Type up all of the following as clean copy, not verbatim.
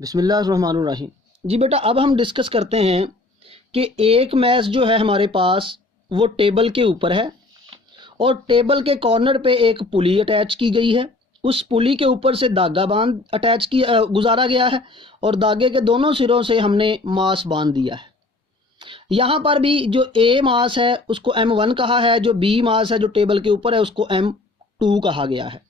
बिस्मिल्लाहिर्रहमानिर्रहीम। जी बेटा, अब हम डिस्कस करते हैं कि एक मैच जो है हमारे पास वो टेबल के ऊपर है और टेबल के कॉर्नर पे एक पुली अटैच की गई है। उस पुली के ऊपर से धागा बांध अटैच किया गुजारा गया है और धागे के दोनों सिरों से हमने मास बांध दिया है। यहाँ पर भी जो ए मास है उसको M1 कहा है, जो बी मास है जो टेबल के ऊपर है उसको M2 कहा गया है।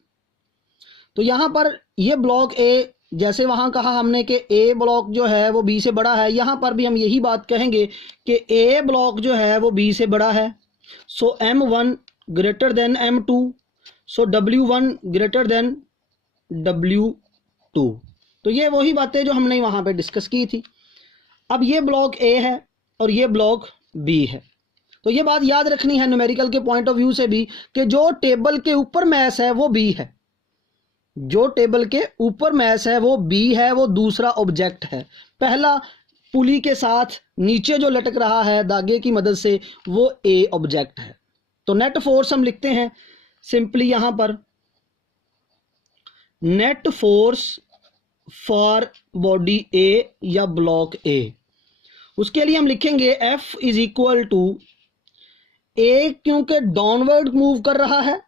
तो यहाँ पर ये ब्लॉक ए, जैसे वहाँ कहा हमने कि ए ब्लॉक जो है वो बी से बड़ा है, यहाँ पर भी हम यही बात कहेंगे कि ए ब्लॉक जो है वो बी से बड़ा है। सो M1 ग्रेटर देन M2, सो W1 ग्रेटर देन W2। तो ये वही बातें जो हमने वहाँ पे डिस्कस की थी। अब ये ब्लॉक ए है और ये ब्लॉक बी है। तो ये बात याद रखनी है न्यूमेरिकल के पॉइंट ऑफ व्यू से भी कि जो टेबल के ऊपर मैस है वो बी है, जो टेबल के ऊपर मैस है वो बी है, वो दूसरा ऑब्जेक्ट है। पहला पुली के साथ नीचे जो लटक रहा है धागे की मदद से वो ए ऑब्जेक्ट है। तो नेट फोर्स हम लिखते हैं सिंपली यहां पर, नेट फोर्स फॉर बॉडी ए या ब्लॉक ए। उसके लिए हम लिखेंगे F इज इक्वल टू ए, क्योंकि डाउनवर्ड मूव कर रहा है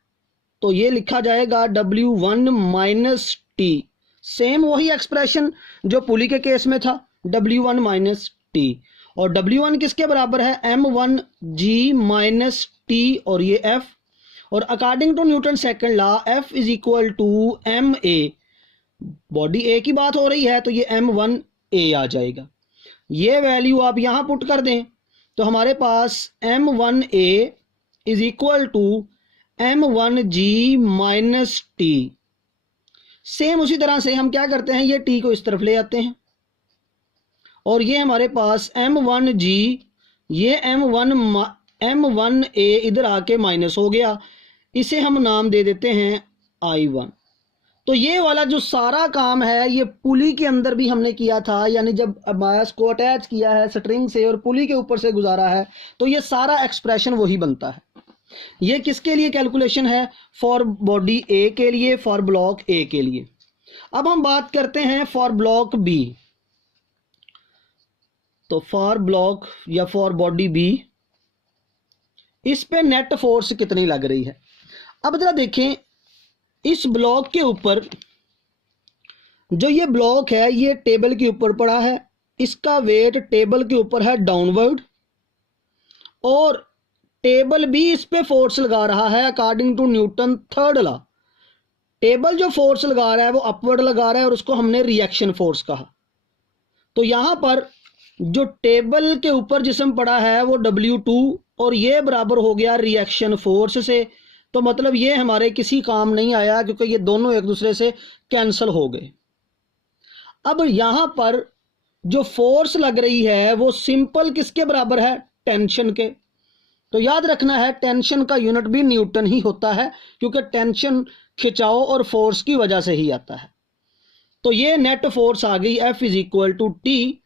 तो ये लिखा जाएगा W1 माइनस टी। सेम वही एक्सप्रेशन जो पुली के केस में था, W1 माइनस टी। और W1 किसके बराबर है? M1 G माइनस टी और ये F। और according to Newton second law F is equal to MA। Body A की बात हो रही है तो ये M1A आ जाएगा। ये वैल्यू आप यहां पुट कर दें तो हमारे पास M1A is equal to M1G minus T. Same उसी तरह से हम क्या करते हैं, ये टी को इस तरफ ले आते हैं और ये हमारे पास M1G, ये M1A इधर आके माइनस हो गया, इसे हम नाम दे देते हैं I1। तो ये वाला जो सारा काम है ये पुली के अंदर भी हमने किया था, यानी जब मास को अटैच किया है स्ट्रिंग से और पुली के ऊपर से गुजारा है तो ये सारा एक्सप्रेशन वही बनता है। ये किसके लिए कैलकुलेशन है? फॉर बॉडी ए के लिए, फॉर ब्लॉक ए के लिए। अब हम बात करते हैं फॉर ब्लॉक बी। तो फॉर ब्लॉक या फॉर बॉडी बी, इस पे नेट फोर्स कितनी लग रही है? अब जरा देखें, इस ब्लॉक के ऊपर जो ये ब्लॉक है ये टेबल के ऊपर पड़ा है, इसका वेट टेबल के ऊपर है डाउनवर्ड और टेबल भी इस पे फोर्स लगा रहा है according to Newton third law. Table जो फोर्स लगा रहा है वो अपवर्ड लगा रहा है और उसको हमने रिएक्शन फोर्स कहा। तो यहां पर जो टेबल के ऊपर जिस्म पड़ा है वो W2 और ये बराबर हो गया रिएक्शन फोर्स से। तो मतलब ये हमारे किसी काम नहीं आया क्योंकि ये दोनों एक दूसरे से कैंसल हो गए। अब यहां पर जो फोर्स लग रही है वो सिंपल किसके बराबर है? टेंशन के। तो याद रखना है टेंशन का यूनिट भी न्यूटन ही होता है क्योंकि टेंशन खिंचाव और फोर्स की वजह से ही आता है। तो ये नेट फोर्स आ गई F is equal to T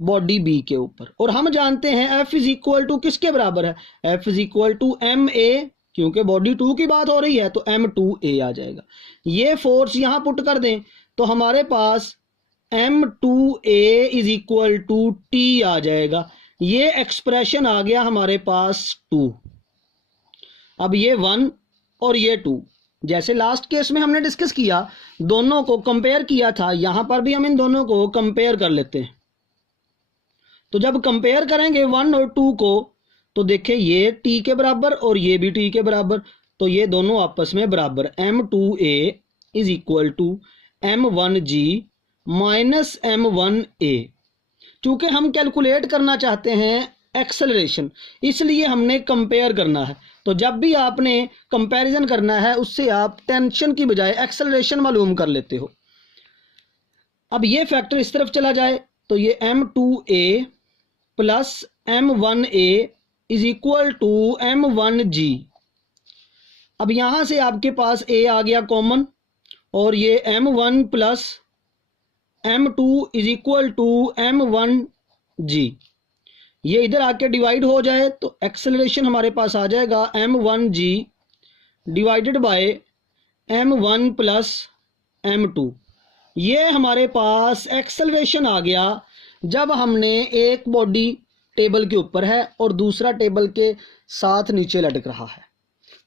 body B के ऊपर। और हम जानते हैं F इज इक्वल टू किसके बराबर है? F is equal to MA, क्योंकि बॉडी 2 की बात हो रही है तो M2A आ जाएगा। ये फोर्स यहां पुट कर दें तो हमारे पास M2A is equal to t आ जाएगा। ये एक्सप्रेशन आ गया हमारे पास 2। अब ये 1 और ये 2, जैसे लास्ट केस में हमने डिस्कस किया, दोनों को कंपेयर किया था, यहां पर भी हम इन दोनों को कंपेयर कर लेते हैं। तो जब कंपेयर करेंगे 1 और 2 को तो देखें ये टी के बराबर और ये भी टी के बराबर, तो ये दोनों आपस में बराबर। M2A is equal to M1G minus M1A। चूंकि हम कैलकुलेट करना चाहते हैं एक्सेलरेशन, इसलिए हमने कंपेयर करना है। तो जब भी आपने कंपैरिजन करना है उससे आप टेंशन की बजाय एक्सेलरेशन मालूम कर लेते हो। अब ये फैक्टर इस तरफ चला जाए तो ये M2A plus M1A is equal to M1G। अब यहां से आपके पास A आ गया कॉमन और ये M1 plus M2 is equal to M1G, ये इधर आके डिवाइड हो जाए तो एक्सेलरेशन हमारे पास आ जाएगा M1G divided by M1 plus M2। ये हमारे पास एक्सेलरेशन आ गया जब हमने एक बॉडी टेबल के ऊपर है और दूसरा टेबल के साथ नीचे लटक रहा है,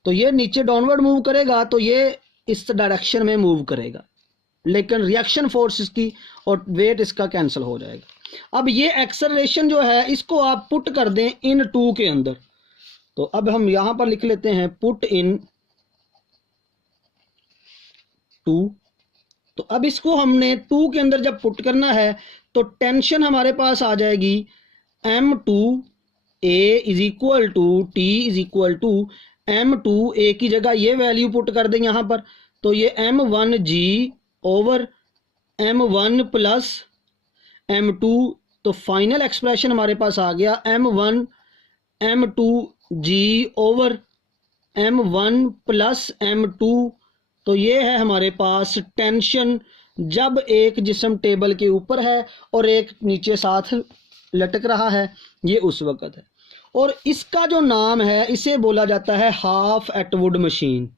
तो ये नीचे डाउनवर्ड मूव करेगा तो ये इस डायरेक्शन में मूव करेगा, लेकिन रिएक्शन फोर्स इसकी और वेट इसका कैंसिल हो जाएगा। अब ये एक्सेलरेशन जो है इसको आप पुट कर दें इन टू के अंदर, तो अब हम यहां पर लिख लेते हैं पुट इन टू। तो अब इसको हमने टू के अंदर जब पुट करना है तो टेंशन हमारे पास आ जाएगी M2 A is equal to T is equal to M2 A की जगह ये वैल्यू पुट कर दें यहाँ पर, तो ये M1G over M1 plus M2, तो फाइनल एक्सप्रेशन हमारे पास आ गया M1 M2G over M1 plus M2। तो ये है हमारे पास टेंशन जब एक जिस्म टेबल के ऊपर है और एक नीचे साथ लटक रहा है, ये उस वक्त है। और इसका जो नाम है इसे बोला जाता है हाफ एटवुड मशीन।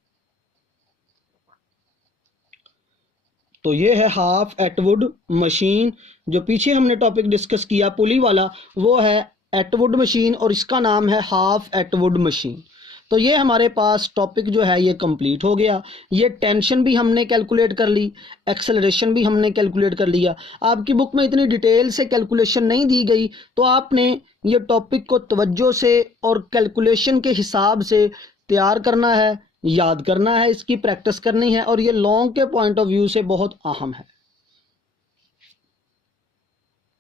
तो ये है हाफ एटवुड मशीन। जो पीछे हमने टॉपिक डिस्कस किया पुली वाला, वो है एटवुड मशीन और इसका नाम है हाफ एटवुड मशीन। तो ये हमारे पास टॉपिक जो है ये कंप्लीट हो गया। ये टेंशन भी हमने कैलकुलेट कर ली, एक्सेलरेशन भी हमने कैलकुलेट कर लिया। आपकी बुक में इतनी डिटेल से कैलकुलेशन नहीं दी गई, तो आपने ये टॉपिक को तवज्जो से और कैलकुलेशन के हिसाब से तैयार करना है, याद करना है, इसकी प्रैक्टिस करनी है, और ये लॉन्ग के पॉइंट ऑफ व्यू से बहुत अहम है।